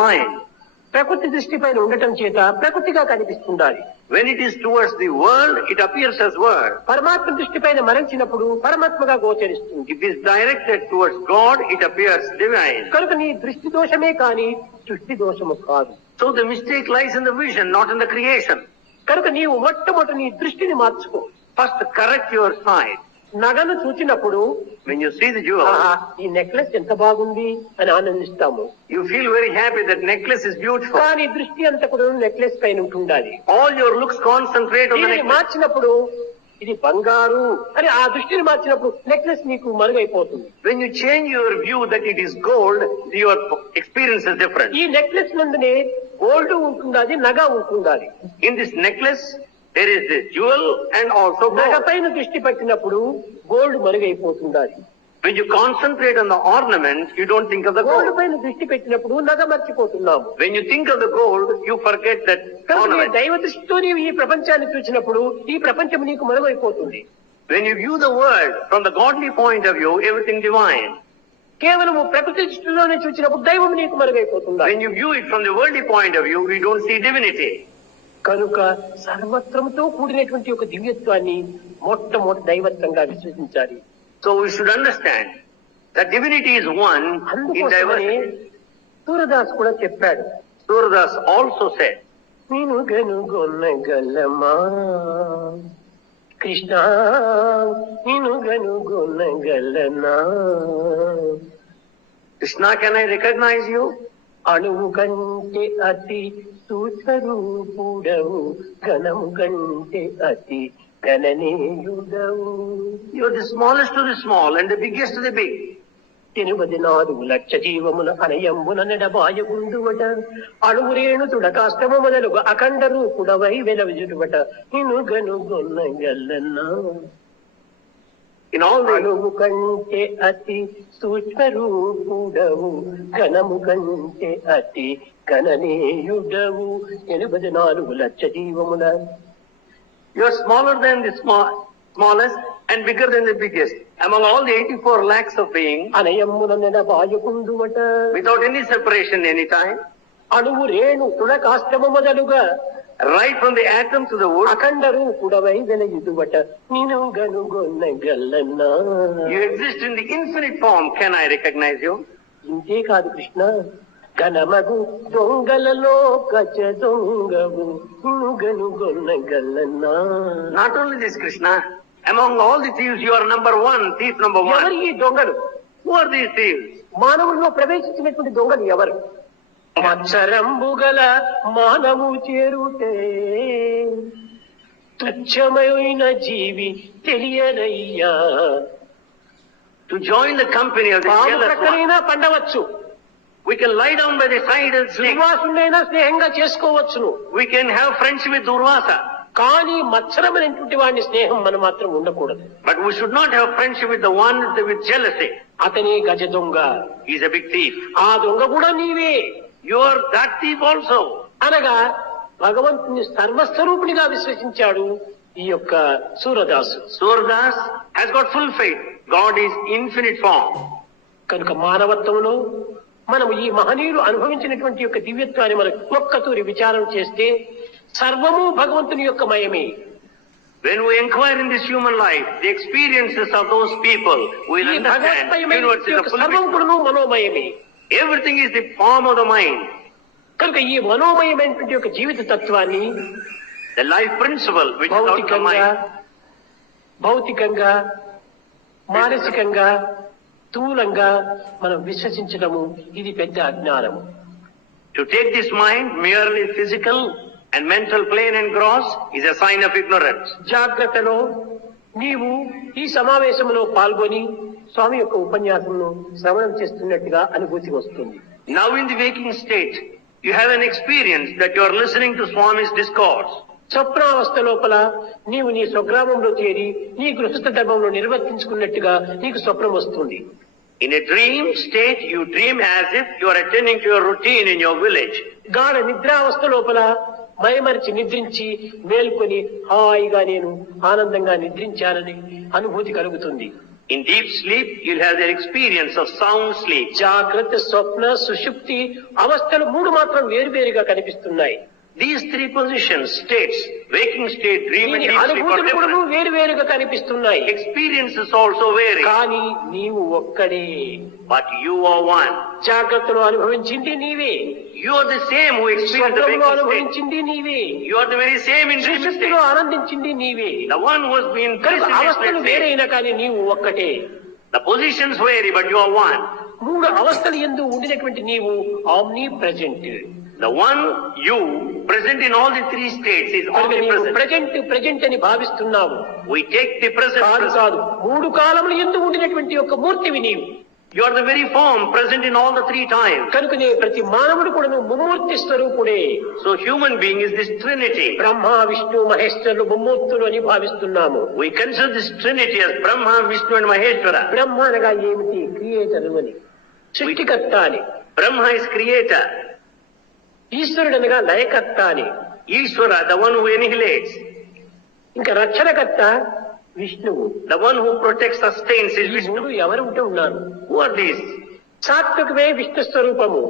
mind. ప్రకృతి దృష్టి పైన ఉండటం చేత ప్రకృతిగా కనిపిస్తుండాలి. When it is towards the world, it appears as world. పరమాత్మ దృష్టి పైన మరల్చినప్పుడు పరమాత్మగా గోచరిస్తుంది. If it is directed towards God, it appears divine. కనుక నీ దృష్టి దోషమే కాని సృష్టి దోషము కాదు. So the mistake lies in the vision, not in the creation. కనుక నీవు మొట్టమొదటి నీ దృష్టిని మార్చుకో. First correct your sight. నగను చూచినప్పుడు When you see the jewel, ఈ నెక్లెస్ ఎంత బాగుంది అని ఆనందిస్తాము. you feel very happy that necklace is beautiful. కానీ దృష్టి అంతా కూడా నెక్లెస్ పైన ఉంటుండాలి. All your looks concentrate on the దీనిని necklace. మార్చినప్పుడు ఇది బంగారు అని ఆ దృష్టిని మార్చినప్పుడు నెక్లెస్ నీకు మరుగైపోతుంది. When you change your view that it is gold, your experience is different. ఈ నెక్లెస్ నందునే గోల్డ్ ఉంటుండాలి, నగ ఉంటుండాలి. In this necklace, there is a jewel and also నగ gold. పైన దృష్టి పెట్టినప్పుడు gold మరుగైపోతుండాలి. When you concentrate on the ornament, you don't think of the gold gold. పైన దృష్టి పెట్టినప్పుడు నగ మర్చిపోతున్నాము. When you think of the gold, you forget that కనుక నీ ornament. దైవ దృష్టితో నీవు ఈ ప్రపంచాన్ని చూసినప్పుడు ఈ ప్రపంచం నీకు మరుగైపోతుంది. When you view the world from the godly point of view, everything divine. కేవలము ప్రకృతి దృష్టిలోనే చూసినప్పుడు దైవం నీకు మరుగైపోతుంది. When you view it from the worldly point of view, we don't see divinity. కనుక సర్వత్రముతో కూడినటువంటి ఒక దివ్యత్వాన్ని మొట్టమొదటి దైవత్వంగా విశ్వసించాలి. So we should understand that divinity is one in అందుకోసమని diversity. సూరదాస్ కూడా చెప్పాడు, Surdas also said, నేను గనుగొనగలమా కృష్ణ, నేను గనుగొనగలనా, Krishna, can I recognize you? అణువు కంటే అతి సూచరూపుడవు, ఘనము కంటే అతి గణనీయుడవు, You're the smallest to the small and the biggest to the big. 84 లక్ష జీవముల అనయంబున నెడబాయగుండువట, అణువురేణు తుడకాష్టము మొదలుగు అఖండ రూపుడవై వెలవిజుడువట, నిన్ను గనుగొనగలనా. In all the అణువు కంటే అతి సూక్ష్మ రూపుడవు, ఘనము కంటే అతి గణనీయుడవు, 84 లక్ష జీవముల. you're smaller than the smallest and bigger than the biggest. Among all the 84 lakhs of beings, అనయమ్మున నెడబాయకుండువట, without any separation any time, అణువు రేణు తుడకాష్టము మొదలుగా right from the atom to the wood, అఖండ రూపుడవై వెలయుదువట, నేను గనుగొనగలనా. you exist in the infinite form. Can I recognize you? ఇంతే కాదు కృష్ణ, ఘనమగు దొంగలలో గజ దొంగవు, నిన్ను గనుగొనగలనా. Not only this, Krishna, among all the thieves, you are number one, thief number ఎవరు one. ఈ దొంగలు? Who are these thieves? మానవుల్లో ప్రవేశించినటువంటి దొంగలు ఎవరు? మత్సరంబుగల మానవు చేరుటే, తుచ్చమైన జీవి తెలియనయ్యా. To join the company of the పాము jealous one. ప్రక్కనైనా పండవచ్చు, We can lie down by the side and sleep. శ్రీనివాసుడైనా స్నేహంగా చేసుకోవచ్చును. We can have friendship with Durvasa. కానీ మత్సరమైనటువంటి వాడిని స్నేహం మనం మాత్రం ఉండకూడదు. But we should not have friendship with the one with jealousy. అతనే గజ దొంగ. He's a big thief. ఆ దొంగ కూడా నీవే. You are that thief also. అనగా భగవంతుని సర్వస్వరూపునిగా విశ్వసించాడు ఈ యొక్క Surdas. Surdas has got full faith. God is infinite form. కనుక మానవత్వంలో మనము ఈ మహనీయులు అనుభవించినటువంటి యొక్క దివ్యత్వాన్ని మనం ఒక్కతూరి విచారం చేస్తే సర్వము భగవంతుని యొక్క మయమే. When we inquire in this human life, the experiences of those people, we will ఈ understand భగవత్మయమైన universe is a full సర్వం picture. కూడాను మనోమయమే. Everything is the form of the mind. కనుక ఈ మనోమయమైనటువంటి యొక్క జీవిత తత్వాన్ని The life principle which is out of the mind. భౌతికంగా మానసికంగా స్థూలంగా మనం విశ్వసించడము ఇది పెద్ద అజ్ఞానము. To take this mind merely physical and mental plane and gross is a sign of ignorance. జాగ్రత్తలో నీవు ఈ సమావేశంలో పాల్గొని స్వామి యొక్క ఉపన్యాసంలో శ్రవణం చేస్తున్నట్టుగా అనుభూతి వస్తుంది. Now in the waking state, you have an experience that you are listening to Swami's discourse. స్వప్నావస్థ లోపల నీవు నీ స్వగ్రామంలో చేరి నీ గృహస్థ ధర్మంలో నిర్వర్తించుకున్నట్టుగా నీకు స్వప్నం వస్తుంది. In a dream state, you dream as if you are attending to your routine in your village. గాఢ నిద్రావస్థ లోపల మైమరిచి నిద్రించి మేల్కొని హాయిగా నేను ఆనందంగా నిద్రించానని అనుభూతి కలుగుతుంది. In deep sleep, you'll have the experience of sound sleep. జాగ్రత్త, స్వప్న, సుషుప్తి అవస్థలు మూడు మాత్రం వేరువేరుగా కనిపిస్తున్నాయి. These three positions, states, waking state, dream and దీని deep sleep are అనుభూతులు కూడా different. వేరువేరుగా కనిపిస్తున్నాయి. Experiences also vary. కానీ నీవు ఒక్కడే. But you are one. జాగ్రత్తలో అనుభవించింది నీవే, You are the same who experienced the స్వప్నంలో waking state. అనుభవించింది నీవే, You are the very same in dream state. సుషుప్తిలో ఆనందించింది నీవే. The one who has been కనుక present in అవస్థలు split state. వేరైనా కానీ నీవు ఒక్కటే. The positions vary, but you are one. మూడు అవస్థలు యందు ఉండినటువంటి నీవు omni present. The one you present in all the three states is omnipresent. Present అని భావిస్తున్నావు. We take the present. కాదు మూడు కాలములు యందు ఉండినటువంటి యొక్క మూర్తివి నీవు. You are the very form present in all the three times. కనుకనే ప్రతి మానవుడు కూడా ముమ్మూర్తి స్వరూపుడే. So human being is this Trinity. బ్రహ్మ, విష్ణు, మహేశ్వరులు ముమ్మూర్తులు అని భావిస్తున్నాము. We consider this Trinity as Brahma, Vishnu and Maheshwara. బ్రహ్మ అనగా ఏమిటి? క్రియేటరు అని, సృష్టికర్త అని. Brahma is creator. ఈశ్వరుడు అనగా లయకర్త అని. Ishvara, the one who annihilates. ఇంకా రక్షణకర్త విష్ణువు. The one who protects, sustains is ఈ Vishnu. మూడు ఎవరు ఉంటూ ఉన్నారు? Who are these? సాత్వికమే విష్ణు స్వరూపము,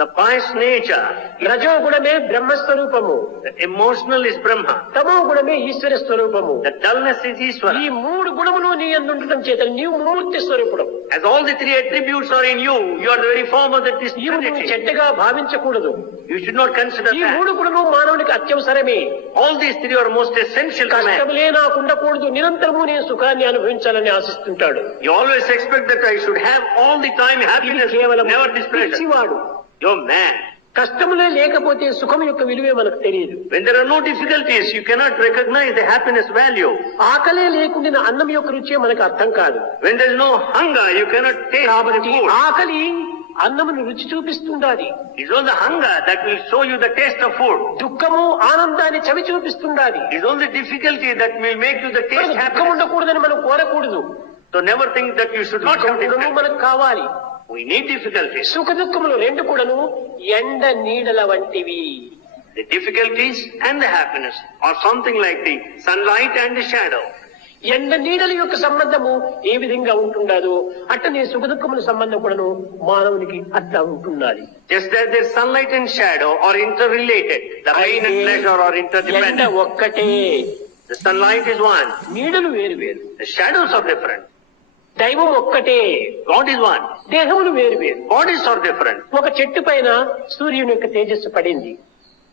The pious nature. రజో గుణమే బ్రహ్మస్వరూపము, The emotional is Brahma. తమో గుణమే ఈశ్వర స్వరూపము. The dullness is ఈ Ishvara. మూడు గుణములు నీ అందుండటం చేత నీవు మూర్తి స్వరూపుడు. As all the three attributes are in you, you are the very form of this ఇవి నువ్వు Trinity. చెడ్డగా భావించకూడదు. You should not consider ఈ that. మూడు గుణము మానవునికి అత్యవసరమే. All these three are most essential to man. కష్టములే నాకు ఉండకూడదు, నిరంతరము నేను సుఖాన్ని అనుభవించాలని ఆశిస్తుంటాడు. You always expect that I should have all the time ఇది happiness, కేవలం never displeasure. పిచ్చివాడు. You're mad. కష్టములే లేకపోతే సుఖం యొక్క విలువే మనకు తెలియదు. When there are no difficulties, you cannot recognize the happiness value. ఆకలే లేకుండా అన్నం యొక్క రుచే మనకు అర్థం కాదు. When there is no hunger, you cannot taste the కాబట్టి food. ఆకలి అన్నమును రుచి చూపిస్తుండాలి. It's only the hunger that will show you the taste of food. దుఃఖము ఆనందాన్ని చవి చూపిస్తుండాలి. It's only difficulty that will make you the taste దుఃఖం happiness. ఉండకూడదని మనం కోరకూడదు. So never think that you should not have దుఃఖము difficulty. మనకు కావాలి. We need difficulties. సుఖ దుఃఖములు రెండు కూడాను ఎండ నీడల వంటివి. The difficulties and the happiness are something like the sunlight and the shadow. ఎండ నీడల యొక్క సంబంధము ఏ విధంగా ఉంటుండదో అట్టనే సుఖ దుఃఖముల సంబంధం కూడాను మానవునికి అట్లా ఉంటున్నది. Just as their sunlight and shadow are interrelated, the pain and pleasure are ఎండ interdependent. ఒక్కటే, The sunlight is one, నీడలు వేరు వేరు. the shadows are different. దైవం ఒక్కటే, God is one, దేహములు వేరు వేరు. bodies are different. ఒక చెట్టు పైన సూర్యుని యొక్క తేజస్సు పడింది.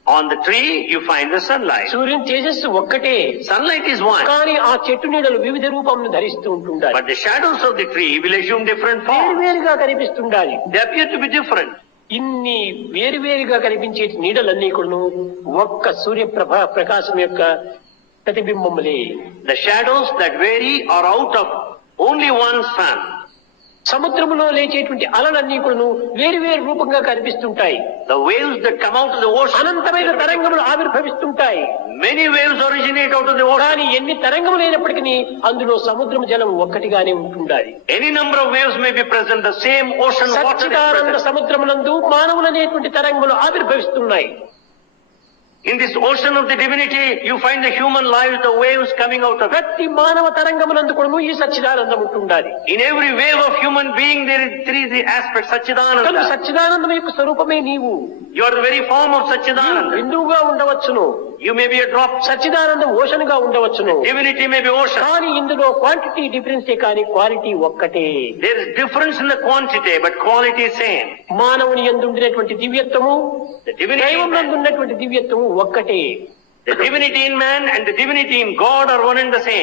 On the tree, you find the sunlight. సూర్యుని తేజస్సు ఒక్కటే, Sunlight is one, కానీ ఆ చెట్టు నీడలు వివిధ రూపమును ధరిస్తూ ఉంటుండాలి. but the shadows of the tree will assume different వేరు forms. వేరుగా కనిపిస్తుండాలి. They appear to be different. ఇన్ని వేరువేరుగా కనిపించే నీడలన్నీ కూడాను ఒక్క సూర్య ప్రకాశం యొక్క ప్రతిబింబములే. The shadows that vary are out of only one sun. సముద్రములో లేచేటువంటి అలలన్నీ కూడాను వేరు వేరు రూపంగా కనిపిస్తుంటాయి. The waves that come out of the ocean, అనంతమైన తరంగములు ఆవిర్భవిస్తుంటాయి. many waves originate out of the ocean. కానీ ఎన్ని తరంగములు అయినప్పటికీ అందులో సముద్రం జలం ఒక్కటిగానే ఉంటుండాలి. Any number of waves may be present, the same ocean water is Sachchidananda present. సముద్రమునందు మానవులనేటువంటి తరంగములు ఆవిర్భవిస్తున్నాయి. In this ocean of the divinity, you find the human lives, the waves coming out of it. ప్రతి మానవ తరంగమునందు కూడా ఈ సచ్చిదానందం ఉంటుండాలి. In every wave of human being, there is three aspects, కనుక Satchidananda. సచ్చిదానందం యొక్క స్వరూపమే నీవు. You are the very form of నీవు Satchidananda. బిందువుగా ఉండవచ్చును, You may be a drop. సచ్చిదానందం ఓషన్ గా ఉండవచ్చును. Divinity may be ocean. కానీ ఇందులో క్వాంటిటీ డిఫరెన్సే కానీ క్వాలిటీ ఒక్కటే. There is difference in the quantity, but quality is same. మానవుని యందు ఉండినటువంటి దివ్యత్వము The divinity దైవం in man, నందు ఉన్నటువంటి దివ్యత్వము ఒక్కటే. the divinity in man and the divinity in God are one and the same.